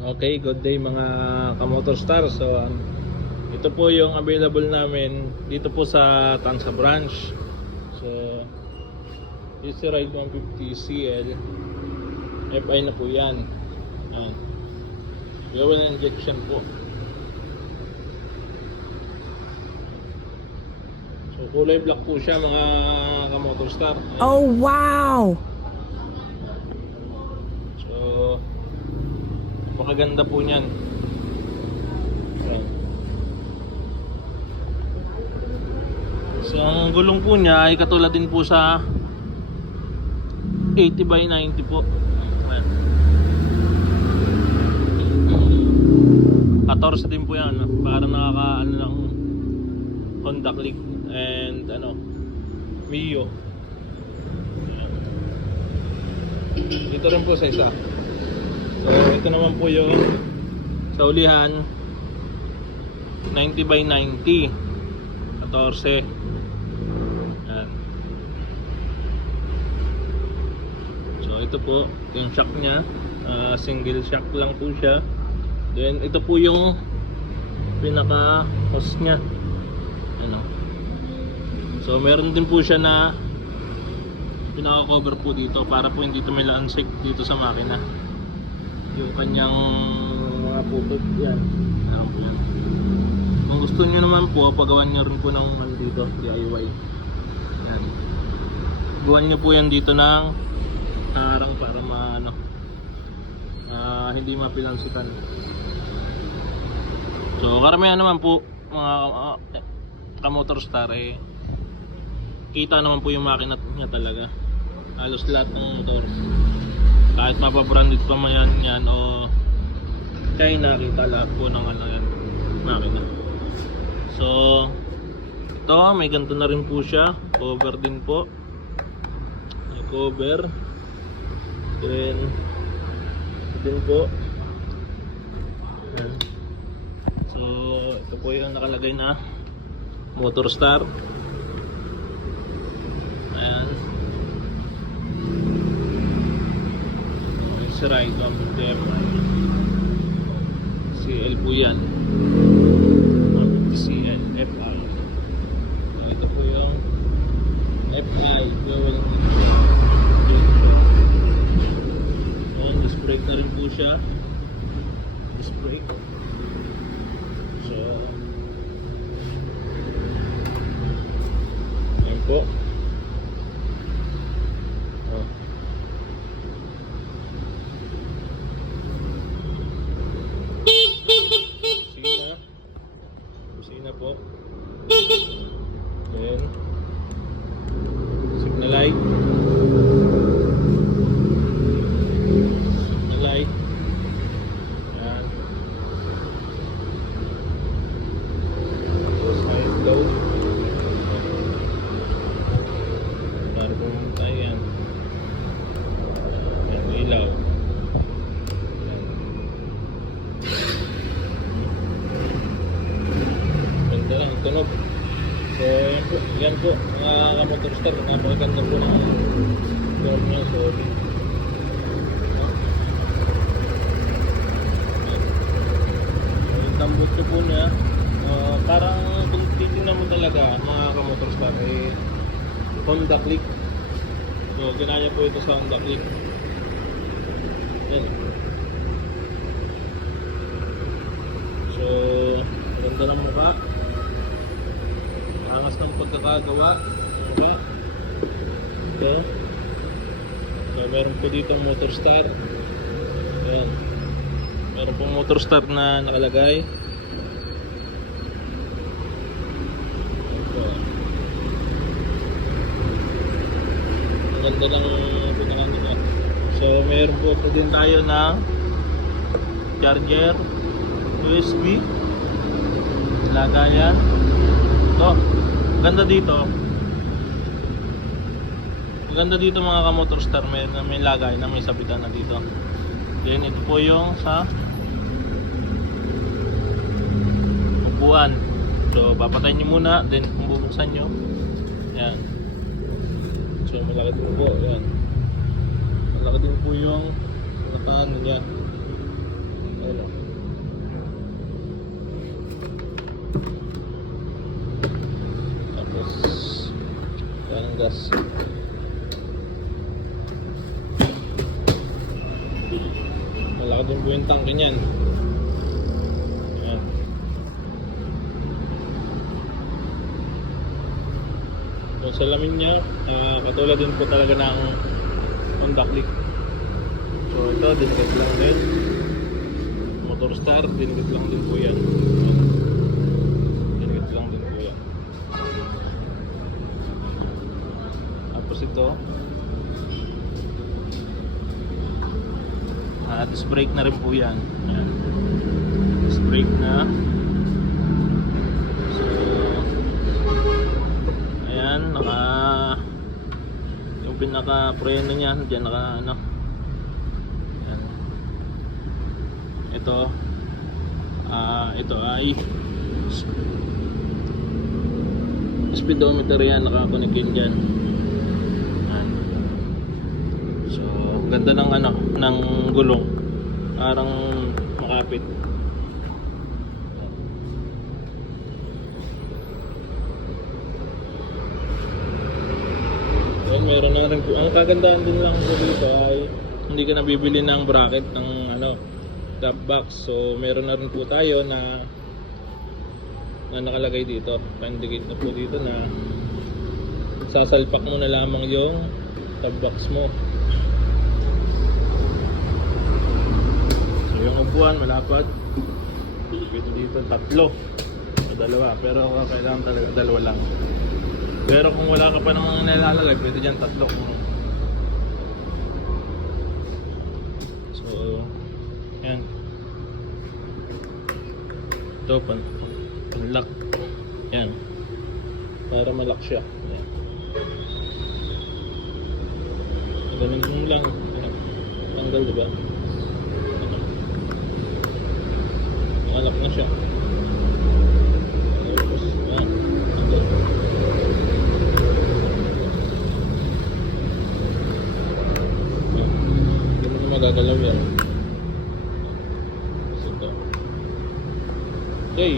Okay, good day mga Kamotor Star. So ito po yung available namin dito po sa Tansa branch. So Easy Ride 150 CL FI na po yan. Gawin ng injection po. So kulay black po siya mga Kamotor Star. Oh wow! So napakaganda po niyan. Ayan. So ang gulong po niya ay katulad din po sa 80/90 po. Ayan. 14 din po yan, para nakaka ng Honda Click and Mio. Ayan. Dito rin po sa isa. So ito naman po yung sa ulihan 90/90 14. Yan. So ito po yung shock nya, single shock lang po siya. Then ito po yung pinaka hose nya. So meron din po siya na pinaka cover po dito para po hindi tumilansik dito sa makina yung kanyang mga pupot. Yan. Ayan po yan. Kung gusto nyo naman po, pagawan nyo rin po ng dito, DIY. Yan. Gawan nyo po yan dito ng harang para hindi mapilansikan. So karamihan naman po mga Kamotor Star kita naman po yung makina niya talaga. Halos lahat ng motor, kahit mapabranded pa man yan o China, kita lahat po ng yan makina. So ito may ganito na rin po siya, cover din po, may cover din po. Ayan. So ito po yung nakalagay na Motor Star. Ayan. Easy Ride 150 FI CL po yan, 150 CL FI. So ito po yung FI fuel. Ayan, disc brake na rin po siya, disc brake. So ayan po. Busina po. Then signal light. Signal light. Ayan. Tapos high low. Para pumunta yan. Ayan, ilaw. Tunog. So yan po mga Kamotor Star, napakaganda po ng tunog niya. So yung tambot po niya, parang kung titignan mo talaga mga Kamotor Star Honda Click. So ginaya po ito sa Honda Click. Yan. So ganda ng mukha, angas ng pagkakagawa. Okay. So meron po dito Motor Star. Ayan. Meron po Motor Star na nakalagay. Ang ganda ng pinakangina. So meron po din tayo na charger, USB, lagayan. Ito, ganda dito. Ganda dito mga Kamotor Star, may lagay na may sabitan na dito. Then ito po yung sa upuan. So papatayin nyo muna, then bubuksan nyo. Ayan. So malaki din po, ayan. Malaki din po yung ano niya. Ayan. gas. Malaki din po yung tangke niyan. Ayan. Yung salamin niya, katulad din po talaga ng Honda Click. So ito, dinikit lang din. Motor Star, dinikit lang din po yan. Dinikit lang din po yan. Tapos ito, disc brake na rin po yan. Ayan. Disc brake na. So, ayan, yung pinaka preno niya, diyan naka ano. Ayan. Ito ay speedometer yan, nakakonek yun dyan. Ayan. So, ganda ng ano, ng gulong. Parang makapit. Ayan, meron na rin po. Ang kagandahan din lang po dito ay hindi ka nabibili ng bracket ng ano, top box. So, meron na rin po tayo na nakalagay dito. Pa-indicate na po dito na sasalpak mo na lamang yung top box mo. So, yung upuan malapad. Pwede dito 3 o 2, pero kailangan talaga 2 lang. Pero kung wala ka pa namang nilalagay, pwede dyan 3. So, yan. Ito, pan-lock. Yan. Para ma-lock siya. Yan. Ganun lang. Yan. Tanggal, diba? Malak na siya. Tapos, yan. Tanggal. Hindi mo na magagalaw yan. Okay.